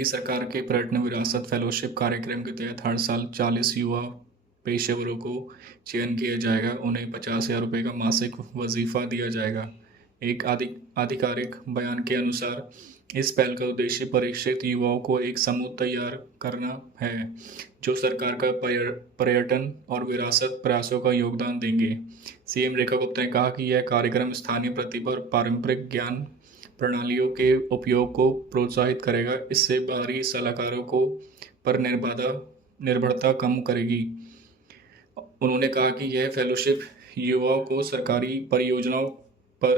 दिल्ली सरकार के पर्यटन विरासत फेलोशिप कार्यक्रम के तहत हर साल 40 युवा पेशेवरों को चयन किया जाएगा। उन्हें 50,000 रुपये का मासिक वजीफा दिया जाएगा। एक आधिकारिक बयान के अनुसार इस पहल का उद्देश्य परीक्षित युवाओं को एक समूह तैयार करना है जो सरकार का पर्यटन और विरासत प्रयासों का योगदान देंगे। सीएम रेखा गुप्ता ने कहा कि यह कार्यक्रम स्थानीय प्रतिभा और पारंपरिक ज्ञान प्रणालियों के उपयोग को प्रोत्साहित करेगा। इससे बाहरी सलाहकारों को पर निर्भरता कम करेगी। उन्होंने कहा कि यह फेलोशिप युवाओं को सरकारी परियोजनाओं पर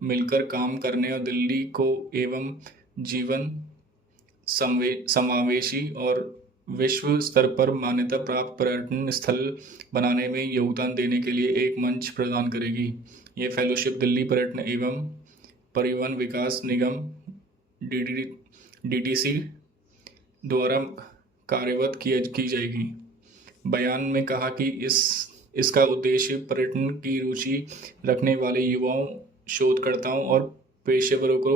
मिलकर काम करने और दिल्ली को एवं जीवन समावेशी और विश्व स्तर पर मान्यता प्राप्त पर्यटन स्थल बनाने में योगदान देने के लिए एक मंच प्रदान करेगी। ये फेलोशिप दिल्ली पर्यटन एवं परिवहन विकास निगम डीटीसी द्वारा कार्यरत की जाएगी। बयान में कहा कि इसका उद्देश्य पर्यटन की रुचि रखने वाले युवाओं, शोधकर्ताओं और पेशेवरों को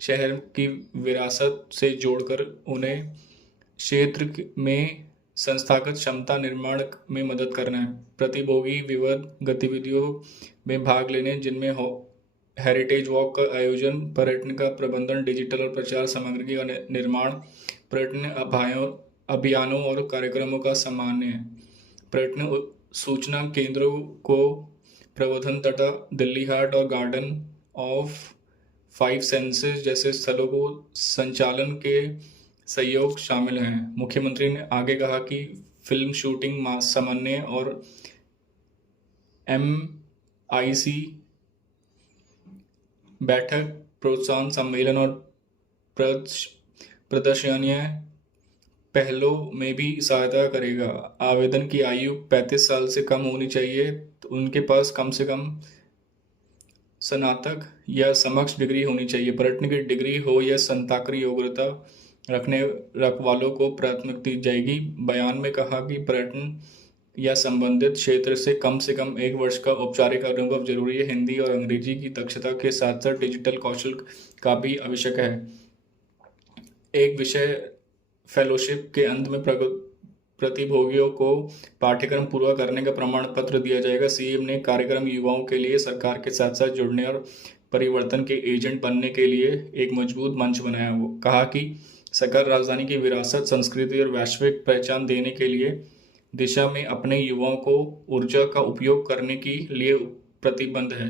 शहर की विरासत से जोड़कर उन्हें क्षेत्र में संस्थागत क्षमता निर्माण में मदद करना है। प्रतिभोगी विविध गतिविधियों में भाग लेने, जिनमें हेरिटेज वॉक का आयोजन, पर्यटन का प्रबंधन, डिजिटल और प्रचार सामग्री का निर्माण, पर्यटन अभियानों और कार्यक्रमों का सामान्य पर्यटन सूचना केंद्रों को प्रबंधन तथा दिल्ली हाट और गार्डन ऑफ 5 सेंसेस जैसे स्थलों को संचालन के सहयोग शामिल हैं। मुख्यमंत्री ने आगे कहा कि फिल्म शूटिंग समन्वय और MIC बैठक, प्रोत्साहन सम्मेलन और प्रदर्शनीय पहलों में भी सहायता करेगा। आवेदन की आयु 35 साल से कम होनी चाहिए। तो उनके पास कम से कम स्नातक या समकक्ष डिग्री होनी चाहिए। पर्यटन की डिग्री हो या स्नातक योग्यता रखने वालों को प्राथमिकता दी जाएगी। बयान में कहा कि पर्यटन या संबंधित क्षेत्र से कम 1 वर्ष का औपचारिक अनुभव जरूरी है। हिंदी और अंग्रेजी की दक्षता के साथ साथ डिजिटल कौशल का भी आवश्यक है। एक विषय फेलोशिप के अंत में प्रतिभोगियों को पाठ्यक्रम पूरा करने का प्रमाण पत्र दिया जाएगा। सीएम ने कार्यक्रम युवाओं के लिए सरकार के साथ साथ जुड़ने और परिवर्तन के एजेंट बनने के लिए एक मजबूत मंच बनाया। वो कहा कि सरकार राजधानी की विरासत, संस्कृति और वैश्विक पहचान देने के लिए दिशा में अपने युवाओं को ऊर्जा का उपयोग करने के लिए प्रतिबद्ध है।